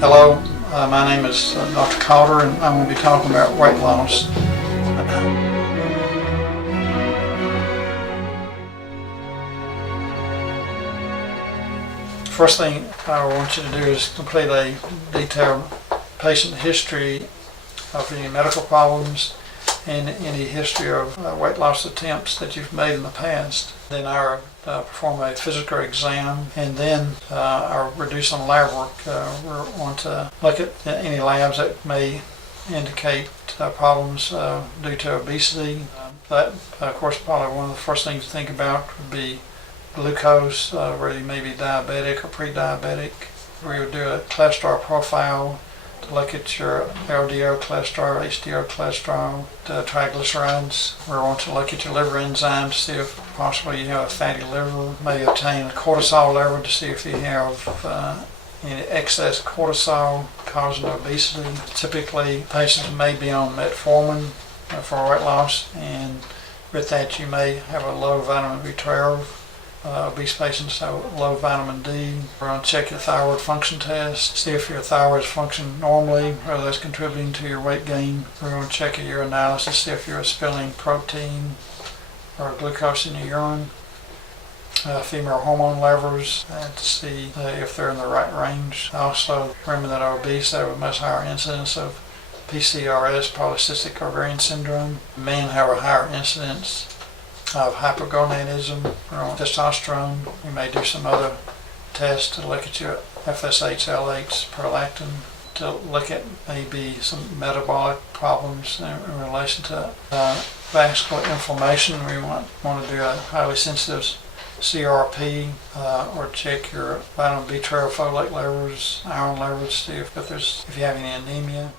Hello, my name is Dr. Caudle, and I'm going to be talking about weight loss. First thing I want you to do is complete a detailed patient history of any medical problems and any history of weight loss attempts that you've made in the past. Then I perform a physical exam, and then I'll reduce on lab work. We want to look at any labs that may indicate problems due to obesity. That, of course, probably one of the first things to think about would be glucose, whether you may be diabetic or pre-diabetic. We would do a cholesterol profile to look at your LDL cholesterol, HDL cholesterol, triglycerides. We want to look at your liver enzymes to see if possibly you have a fatty liver. Maybe obtain a cortisol level to see if you have any excess cortisol causing obesity. Typically, patients may be on metformin for weight loss, and with that you may have a low vitamin B12. Obese patients have low vitamin D. We're going to check your thyroid function test, see if your thyroid is functioning normally, whether that's contributing to your weight gain. We're going to check your urinalysis, see if you're spilling protein or glucose in your urine. Female hormone levels, to see if they're in the right range. Also, women that are obese have a much higher incidence of PCRS, polycystic ovarian syndrome. Men have a higher incidence of hypogonadism or testosterone. We may do some other tests to look at your FSH, LH, prolactin, to look at maybe some metabolic problems in relation to vascular inflammation. We want to do a highly sensitive CRP or check your vitamin B12 folate levels, iron levels, see if you have any anemia.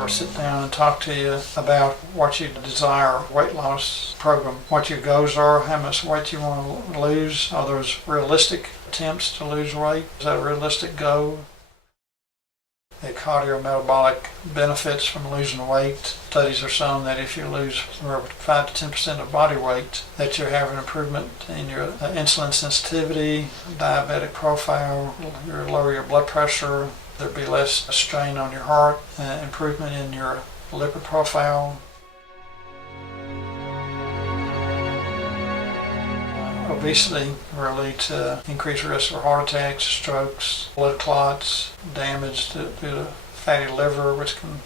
Or sit down and talk to you about what you desire weight loss program, what your goals are, how much weight you want to lose. Are those realistic attempts to lose weight? Is that a realistic goal? The cardiometabolic benefits from losing weight. Studies are shown that if you lose 5 to 10% of body weight, that you have an improvement in your insulin sensitivity, diabetic profile, you lower your blood pressure, there'd be less strain on your heart, improvement in your lipid profile. Obesity will lead to increased risk for heart attacks, strokes, blood clots, damage due to fatty liver, which can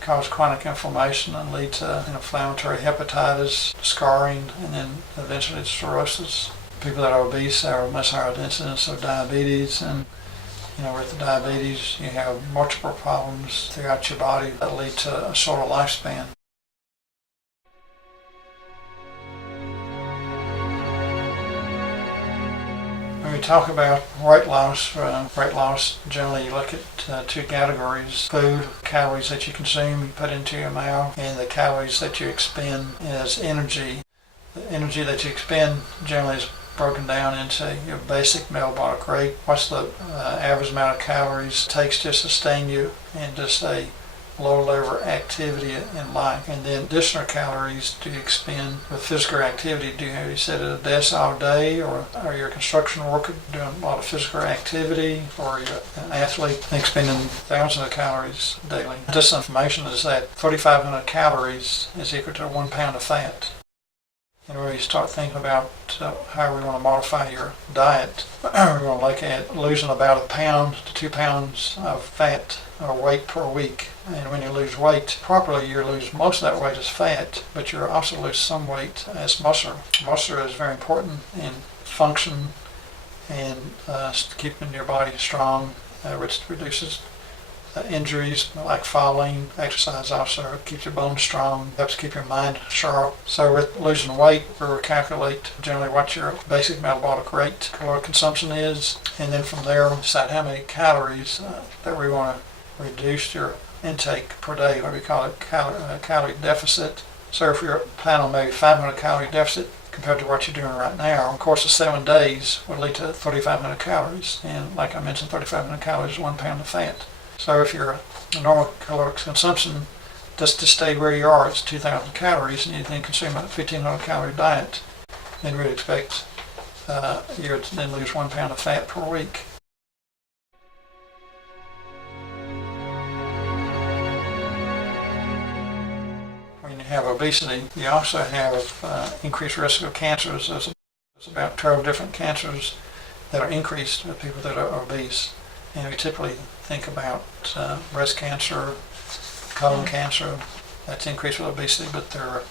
cause chronic inflammation and lead to inflammatory hepatitis, scarring, and then eventually cirrhosis. People that are obese have a much higher incidence of diabetes, and with the diabetes, you have multiple problems throughout your body that lead to a shorter lifespan. When we talk about weight loss, generally you look at two categories: food, calories that you consume, you put into your mouth, and the calories that you expend as energy. The energy that you expend generally is broken down into your basic metabolic rate. What's the average amount of calories it takes to sustain you in just a low level activity in life? And then additional calories do you expend with physical activity? Do you sit at a desk all day, or are you a construction worker doing a lot of physical activity, or are you an athlete expending thousands of calories daily? This information is that 3,500 calories is equal to 1 pound of fat. And when you start thinking about how we want to modify your diet, we're going to look at losing about 1 pound to 2 pounds of fat or weight per week. And when you lose weight properly, you lose most of that weight as fat, but you also lose some weight as muscle. Muscle is very important in function and keeping your body strong, which reduces injuries like falling. Exercise also keeps your bones strong, helps keep your mind sharp. So with losing weight, we will calculate generally what your basic metabolic rate, caloric consumption is, and then from there decide how many calories that we want to reduce your intake per day, what we call a calorie deficit. So if you're planning on maybe 500 calorie deficit compared to what you're doing right now, of course, 7 days will lead to 3,500 calories. And like I mentioned, 3,500 calories is 1 pound of fat. So if your normal caloric consumption, just to stay where you are, it's 2,000 calories, and you then consume a 1,500 calorie diet, then we'd expect you would then lose 1 pound of fat per week. When you have obesity, you also have increased risk of cancers. There's about 12 different cancers that are increased with people that are obese. And we typically think about breast cancer, colon cancer, that's increased with obesity, but there are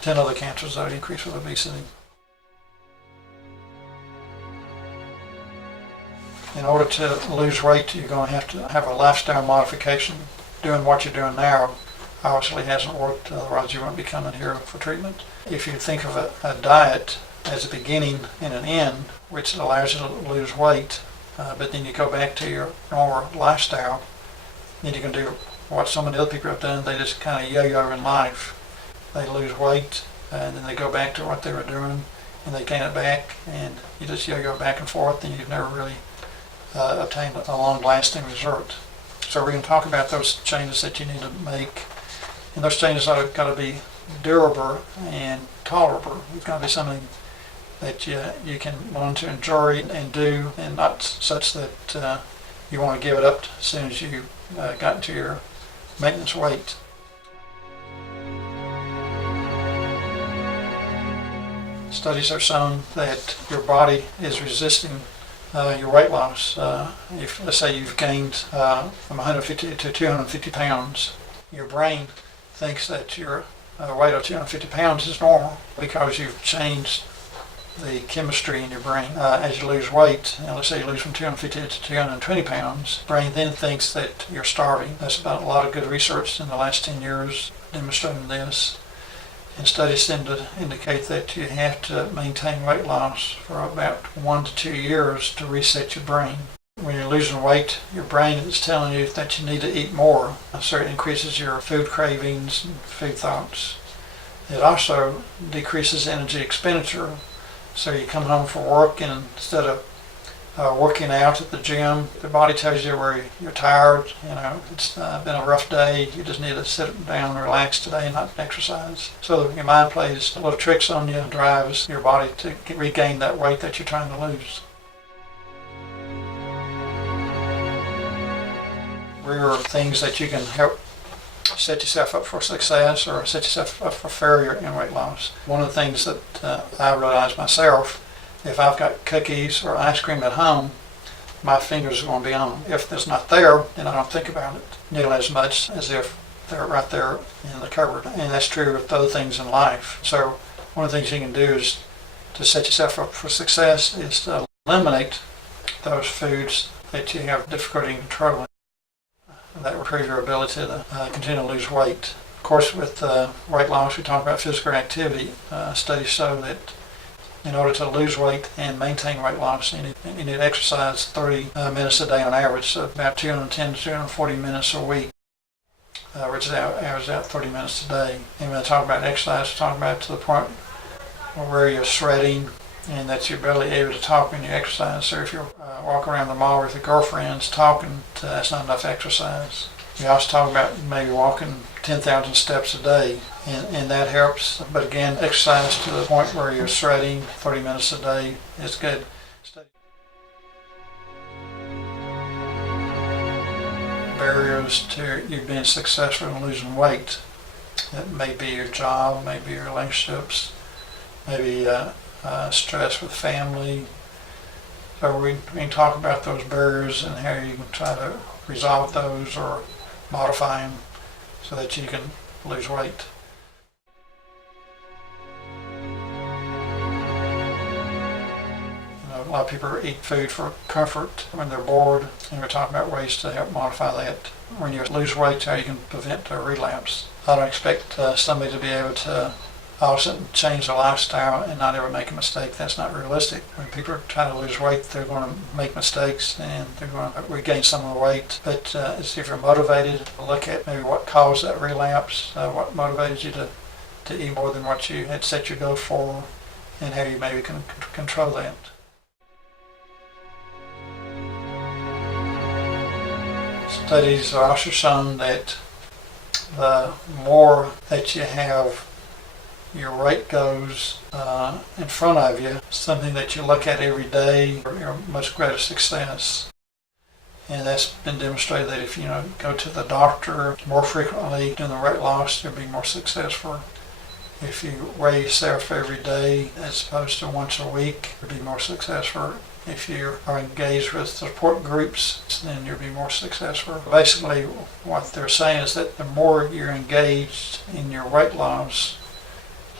10 other cancers that are increased with obesity. In order to lose weight, you're going to have a lifestyle modification. Doing what you're doing now obviously hasn't worked, otherwise you won't be coming here for treatment. If you think of a diet as a beginning and an end, which allows you to lose weight, but then you go back to your normal lifestyle, then you can do what so many other people have done. They just kind of yo-yo in life. They lose weight, and then they go back to what they were doing, and they gain it back, and you just yo-yo back and forth, and you've never really obtained a long-lasting result. So we're going to talk about those changes that you need to make, and those changes have got to be durable and tolerable. It's got to be something that you can learn to enjoy and do, and not such that you want to give it up as soon as you got into your maintenance weight. Studies have shown that your body is resisting your weight loss. If, let's say, you've gained from 150 to 250 pounds, your brain thinks that your weight of 250 pounds is normal because you've changed the chemistry in your brain. As you lose weight, let's say you lose from 250 to 220 pounds, brain then thinks that you're starving. That's about a lot of good research in the last 10 years demonstrating this. And studies tend to indicate that you have to maintain weight loss for about 1 to 2 years to reset your brain. When you're losing weight, your brain is telling you that you need to eat more, so it increases your food cravings and food thoughts. It also decreases energy expenditure. So you come home from work, and instead of working out at the gym, the body tells you where you're tired, it's been a rough day, you just need to sit down and relax today and not exercise. So your mind plays little tricks on you, drives your body to regain that weight that you're trying to lose. There are things that you can help set yourself up for success or set yourself up for failure in weight loss. One of the things that I realize myself, if I've got cookies or ice cream at home, my fingers are going to be on them. If it's not there, then I don't think about it nearly as much as if they're right there in the cupboard. And that's true with other things in life. So one of the things you can do is to set yourself up for success is to eliminate those foods that you have difficulty controlling. That will improve your ability to continue to lose weight. Of course, with weight loss, we talk about physical activity. Studies show that in order to lose weight and maintain weight loss, you need to exercise 30 minutes a day on average, so about 210 to 240 minutes a week, which averages out 30 minutes a day. And when I talk about exercise, we're talking about to the point where you're sweating and that you're barely able to talk when you exercise. So if you're walking around the mall with your girlfriends talking, that's not enough exercise. We also talk about maybe walking 10,000 steps a day, and that helps. But again, exercise to the point where you're sweating 30 minutes a day is good. Barriers to you being successful in losing weight. It may be your job, maybe your relationships, maybe stress with family. So we can talk about those barriers and how you can try to resolve those or modify them so that you can lose weight. A lot of people eat food for comfort when they're bored, and we're talking about ways to help modify that. When you lose weight, how you can prevent a relapse. I don't expect somebody to be able to all of a sudden change their lifestyle and not ever make a mistake. That's not realistic. When people try to lose weight, they're going to make mistakes and they're going to regain some of the weight. But if you're motivated, look at maybe what caused that relapse, what motivated you to eat more than what you had set your goal for, and how you maybe can control that. Studies have also shown that the more that you have your weight goes in front of you, something that you look at every day for your much greater success. And that's been demonstrated that if you go to the doctor more frequently doing the weight loss, you'll be more successful. If you weigh yourself every day as opposed to once a week, you'll be more successful. If you are engaged with support groups, then you'll be more successful. Basically, what they're saying is that the more you're engaged in your weight loss,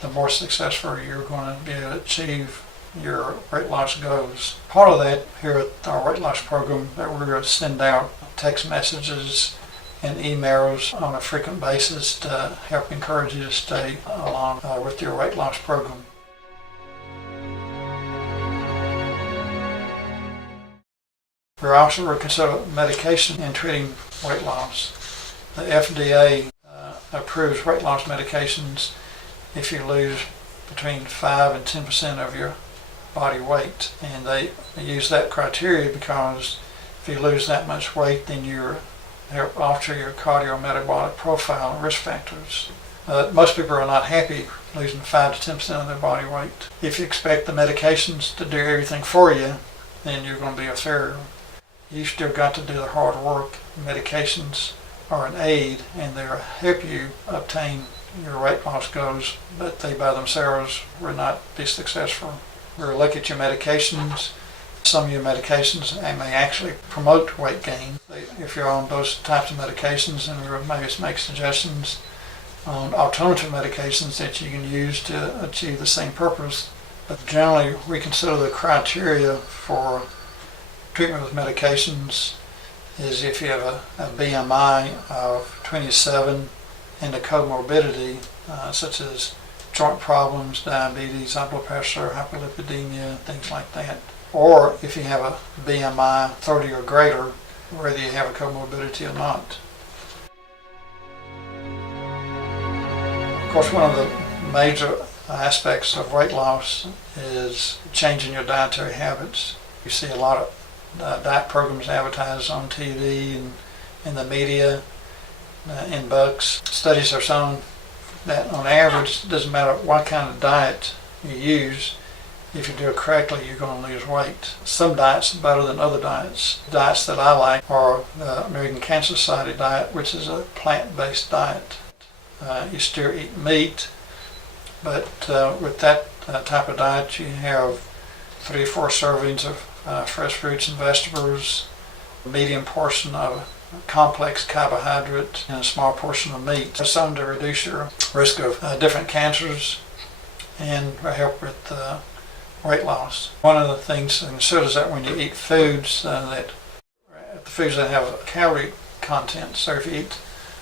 the more successful you're going to be able to achieve your weight loss goals. Part of that here at our weight loss program, that we're going to send out text messages and emails on a frequent basis to help encourage you to stay along with your weight loss program. We're also going to consider medication in treating weight loss. The FDA approves weight loss medications if you lose between 5 and 10% of your body weight, and they use that criteria because if you lose that much weight, then you help alter your cardiometabolic profile and risk factors. Most people are not happy losing 5 to 10% of their body weight. If you expect the medications to do everything for you, then you're going to be a failure. You still got to do the hard work. Medications are an aid, and they'll help you obtain your weight loss goals, but they by themselves will not be successful. We'll look at your medications. Some of your medications may actually promote weight gain. If you're on those types of medications, then we'll maybe make suggestions on alternative medications that you can use to achieve the same purpose. But generally, we consider the criteria for treatment with medications is if you have a BMI of 27 and a comorbidity such as joint problems, diabetes, high blood pressure, hyperlipidemia, things like that. Or if you have a BMI 30 or greater, whether you have a comorbidity or not. Of course, one of the major aspects of weight loss is changing your dietary habits. You see a lot of diet programs advertised on TV and in the media, in books. Studies have shown that on average, it doesn't matter what kind of diet you use, if you do it correctly, you're going to lose weight. Some diets are better than other diets. Diets that I like are the American Cancer Society diet, which is a plant-based diet. You still eat meat, but with that type of diet, you have 3 or 4 servings of fresh fruits and vegetables, a medium portion of complex carbohydrate, and a small portion of meat. It's something to reduce your risk of different cancers and help with weight loss. One of the things to consider is that when you eat foods the foods that have a calorie content, so if you eat,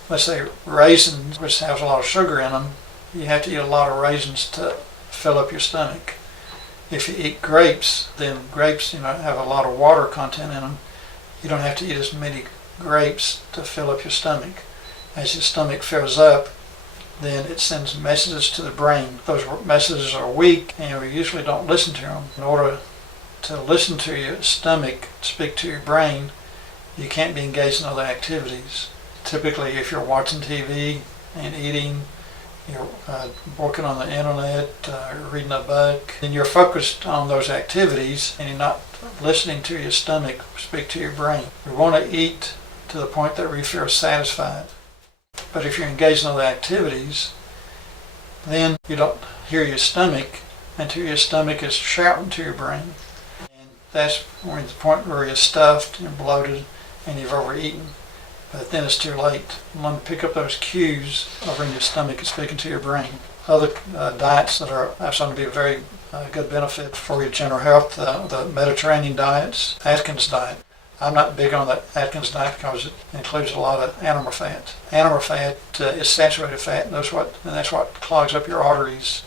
let's say, raisins, which has a lot of sugar in them, you have to eat a lot of raisins to fill up your stomach. If you eat grapes, then grapes have a lot of water content in them. You don't have to eat as many grapes to fill up your stomach. As your stomach fills up, then it sends messages to the brain. Those messages are weak, and we usually don't listen to them. In order to listen to your stomach speak to your brain, you can't be engaged in other activities. Typically, if you're watching TV and eating, you're working on the internet, reading a book, and you're focused on those activities and you're not listening to your stomach speak to your brain. We want to eat to the point that we feel satisfied. But if you're engaged in other activities, then you don't hear your stomach until your stomach is shouting to your brain. And that's when the point where you're stuffed and bloated and you've overeaten. But then it's too late. You want to pick up those cues over in your stomach and speaking to your brain. Other diets that are going to be a very good benefit for your general health, the Mediterranean diets, Atkins diet. I'm not big on the Atkins diet because it includes a lot of animal fat. Animal fat is saturated fat, and that's what clogs up your arteries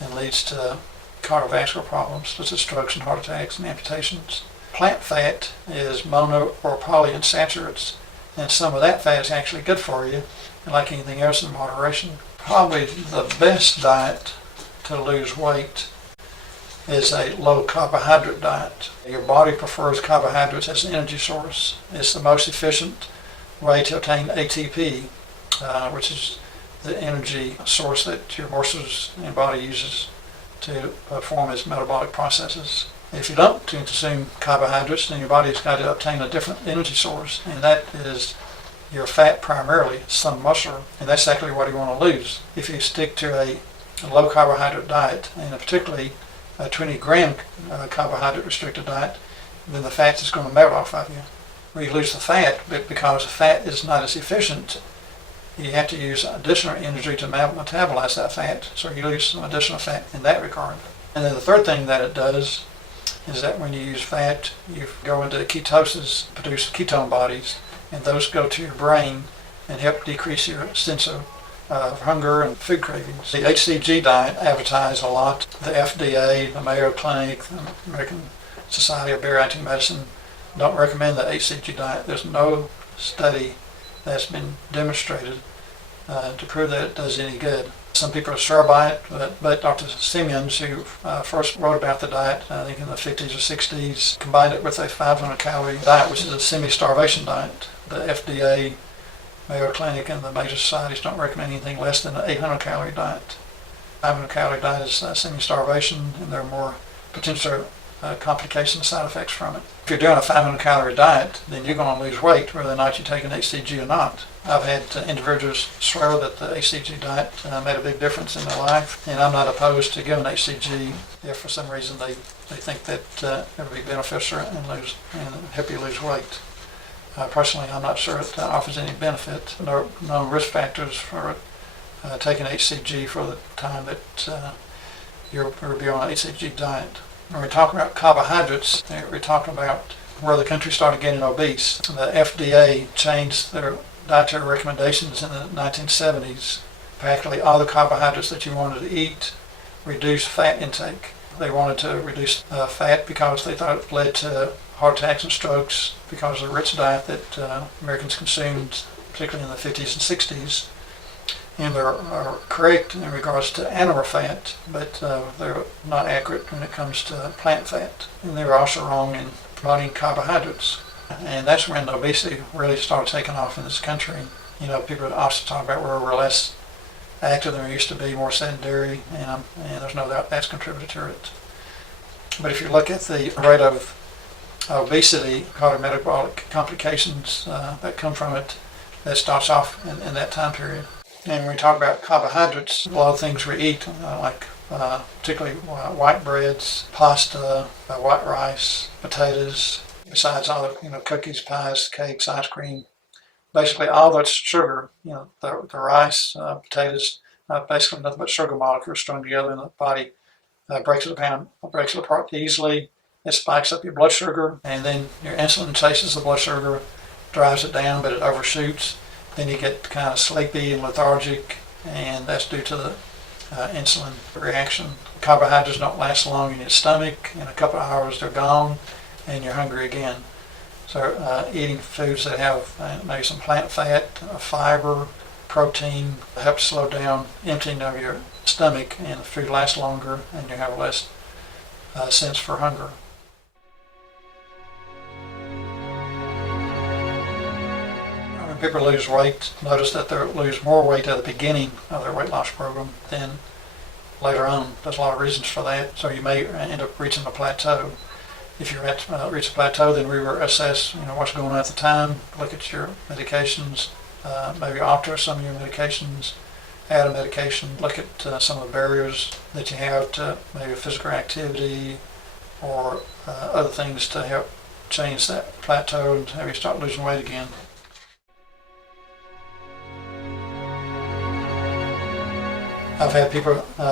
and leads to cardiovascular problems such as strokes and heart attacks and amputations. Plant fat is mono or polyunsaturates, and some of that fat is actually good for you, and like anything else in moderation. Probably the best diet to lose weight is a low carbohydrate diet. Your body prefers carbohydrates as an energy source. It's the most efficient way to obtain ATP, which is the energy source that your muscles and body uses to perform its metabolic processes. If you don't consume carbohydrates, then your body's got to obtain a different energy source, and that is your fat primarily, some muscle, and that's exactly what you want to lose. If you stick to a low carbohydrate diet, and particularly a 20-gram carbohydrate restricted diet, then the fat is going to melt off of you. Where you lose the fat, but because the fat is not as efficient, you have to use additional energy to metabolize that fat, so you lose some additional fat in that regard. And then the third thing that it does is that when you use fat, you go into ketosis, produce ketone bodies, and those go to your brain and help decrease your sense of hunger and food cravings. The HCG diet advertised a lot. The FDA, the Mayo Clinic, the American Society of Bariatric Medicine don't recommend the HCG diet. There's no study that's been demonstrated to prove that it does any good. Some people are sure by it, but Dr. Simmons, who first wrote about the diet, I think in the 50s or 60s, combined it with a 500-calorie diet, which is a semi-starvation diet. The FDA, Mayo Clinic, and the major societies don't recommend anything less than an 800-calorie diet. 500-calorie diet is semi-starvation, and there are more potential complications, side effects from it. If you're doing a 500-calorie diet, then you're going to lose weight, whether or not you take an HCG or not. I've had individuals swear that the HCG diet made a big difference in their life, and I'm not opposed to giving HCG if for some reason they think that it would be beneficial and help you lose weight. Personally, I'm not sure it offers any benefit. There are no risk factors for taking HCG for the time that you'll be on an HCG diet. When we're talking about carbohydrates, we're talking about where the country started getting obese. The FDA changed their dietary recommendations in the 1970s. Practically all the carbohydrates that you wanted to eat reduced fat intake. They wanted to reduce fat because they thought it led to heart attacks and strokes because of the rich diet that Americans consumed, particularly in the 50s and 60s. And they're correct in regards to animal fat, but they're not accurate when it comes to plant fat. And they were also wrong in promoting carbohydrates. And that's when obesity really started taking off in this country. You know, people also talk about where we're less active than we used to be, more sedentary, and there's no doubt that's contributed to it. But if you look at the rate of obesity, cardiometabolic complications that come from it, that starts off in that time period. And when we talk about carbohydrates, a lot of things we eat, particularly white breads, pasta, white rice, potatoes, besides all the cookies, pies, cakes, ice cream. Basically all that's sugar, the rice, potatoes, basically nothing but sugar molecules strung together in the body. Breaks it apart easily. It spikes up your blood sugar, and then your insulin chases the blood sugar, drives it down, but it overshoots. Then you get kind of sleepy and lethargic, and that's due to the insulin reaction. Carbohydrates don't last long in your stomach. In a couple of hours, they're gone, and you're hungry again. So eating foods that have maybe some plant fat, fiber, protein, helps slow down emptying of your stomach, and the food lasts longer, and you have less sense for hunger. When people lose weight, notice that they lose more weight at the beginning of their weight loss program than later on. There's a lot of reasons for that, so you may end up reaching a plateau. If you're at reach a plateau, then we will assess what's going on at the time, look at your medications, maybe alter some of your medications, add a medication, look at some of the barriers that you have to maybe physical activity or other things to help change that plateau and have you start losing weight again. I've had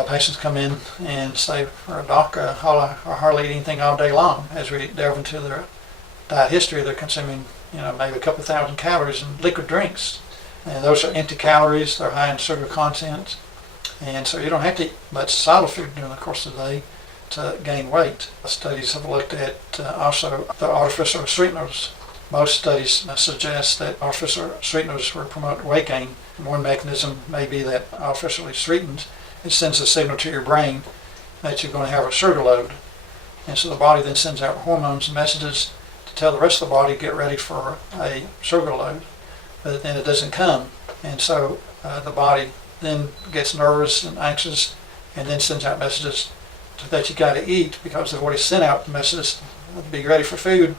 patients come in and say, Doc, I hardly eat anything all day long. As we delve into their diet history, they're consuming, maybe a couple thousand calories in liquid drinks. And those are empty calories, they're high in sugar content. And so you don't have to eat much solid food during the course of the day to gain weight. Studies have looked at also the artificial sweeteners. Most studies suggest that artificial sweeteners will promote weight gain. One mechanism may be that artificially sweetened, it sends a signal to your brain that you're going to have a sugar load. And so the body then sends out hormones and messages to tell the rest of the body to get ready for a sugar load. But then it doesn't come. And so the body then gets nervous and anxious and then sends out messages that you got to eat because they've already sent out messages to be ready for food,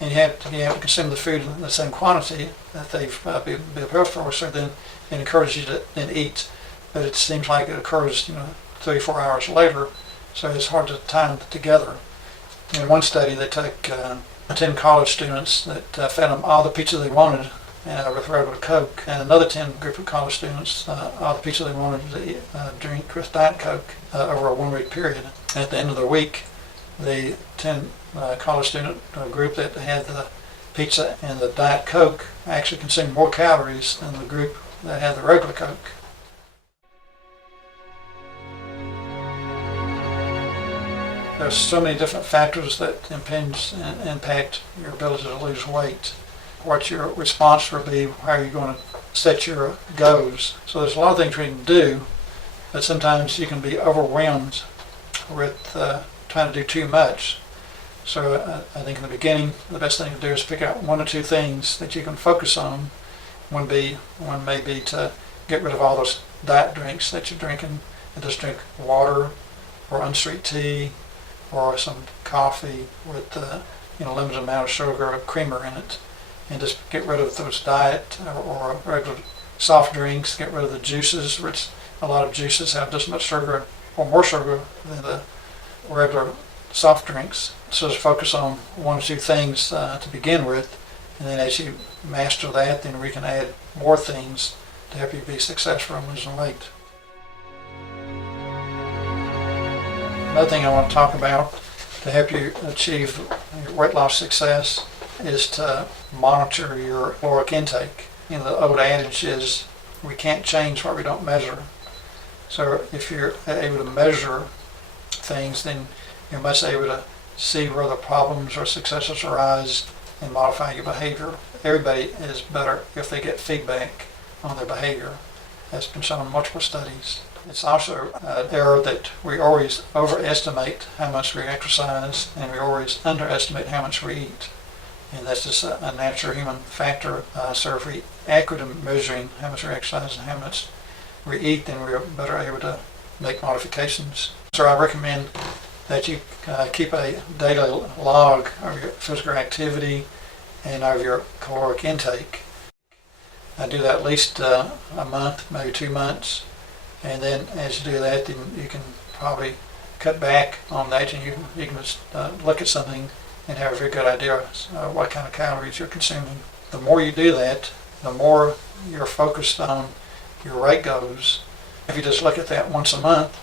and you have to consume the food in the same quantity that they've been prepared for. So then it encourages you to then eat, but it seems like it occurs 3 or 4 hours later, so it's hard to time together. In one study, they took 10 college students that fed them all the pizza they wanted with regular Coke, and another 10 group of college students all the pizza they wanted to drink with Diet Coke over a 1-week period. And at the end of the week, the 10 college student group that had the pizza and the Diet Coke actually consumed more calories than the group that had the regular Coke. There's so many different factors that impact your ability to lose weight. What your response will be, how you're going to set your goals. So there's a lot of things we can do, but sometimes you can be overwhelmed with trying to do too much. So I think in the beginning, the best thing to do is pick out 1 or 2 things that you can focus on. One may be to get rid of all those diet drinks that you're drinking and just drink water or unsweet tea or some coffee with limited amount of sugar or creamer in it, and just get rid of those diet or regular soft drinks. Get rid of the juices, which a lot of juices have just as much sugar or more sugar than the regular soft drinks. So just focus on 1 or 2 things to begin with, and then as you master that, then we can add more things to help you be successful in losing weight. Another thing I want to talk about to help you achieve your weight loss success is to monitor your caloric intake. The old adage is we can't change what we don't measure. So if you're able to measure things, then you're much able to see where the problems or successes arise and modify your behavior. Everybody is better if they get feedback on their behavior. That's been shown in multiple studies. It's also an error that we always overestimate how much we exercise and we always underestimate how much we eat. And that's just a natural human factor. So if we're accurate in measuring how much we exercise and how much we eat, then we're better able to make modifications. So I recommend that you keep a daily log of your physical activity and of your caloric intake. I do that at least a month, maybe 2 months. And then as you do that, then you can probably cut back on that, and you can just look at something and have a very good idea what kind of calories you're consuming. The more you do that, the more you're focused on your weight goals. If you just look at that once a month,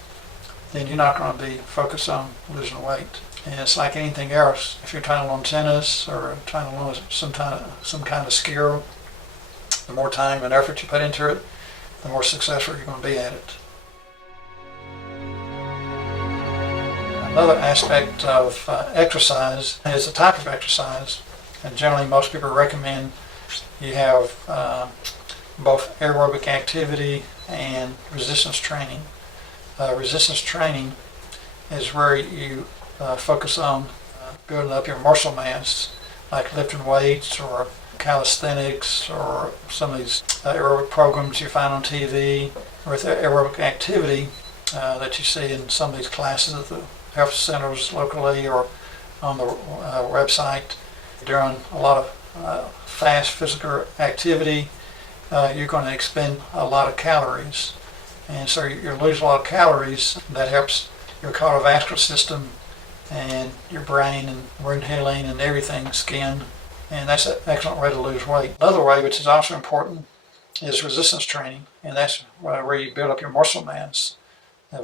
then you're not going to be focused on losing weight. And it's like anything else. If you're trying to learn tennis or trying to learn some kind of skill, the more time and effort you put into it, the more successful you're going to be at it. Another aspect of exercise is the type of exercise. And generally most people recommend you have both aerobic activity and resistance training. Resistance training is where you focus on building up your muscle mass, like lifting weights or calisthenics or some of these aerobic programs you find on TV, with aerobic activity that you see in some of these classes at the health centers locally or on the website. During a lot of fast physical activity, you're going to expend a lot of calories. And so you're losing a lot of calories. That helps your cardiovascular system and your brain and wound healing and everything, skin. And that's an excellent way to lose weight. Another way, which is also important, is resistance training. And that's where you build up your muscle mass.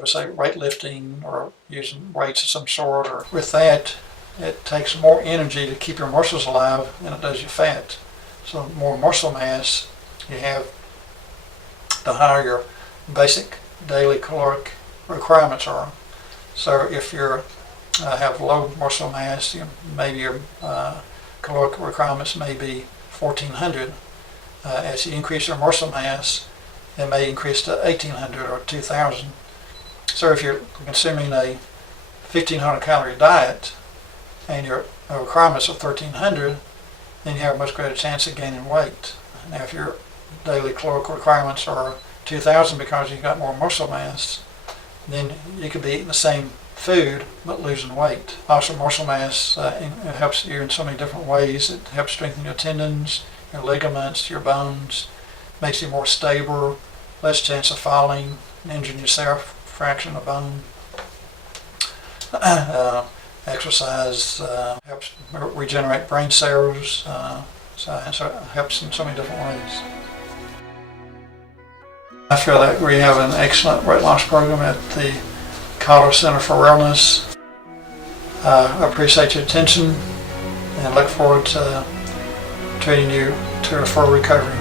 Say weightlifting or using weights of some sort. Or with that, it takes more energy to keep your muscles alive than it does your fat. So the more muscle mass you have, the higher your basic daily caloric requirements are. So if you have low muscle mass, maybe your caloric requirements may be 1,400. As you increase your muscle mass, it may increase to 1,800 or 2,000. So if you're consuming a 1,500 calorie diet and your requirements are 1,300, then you have a much greater chance of gaining weight. Now if your daily caloric requirements are 2000 because you've got more muscle mass, then you could be eating the same food but losing weight. Also, muscle mass it helps you in so many different ways. It helps strengthen your tendons, your ligaments, your bones, makes you more stable, less chance of falling, injuring yourself, fracturing a bone. Exercise helps regenerate brain cells, so it helps in so many different ways. I feel that we have an excellent weight loss program at the Caudle Center for Wellness. I appreciate your attention and look forward to treating you to a full recovery.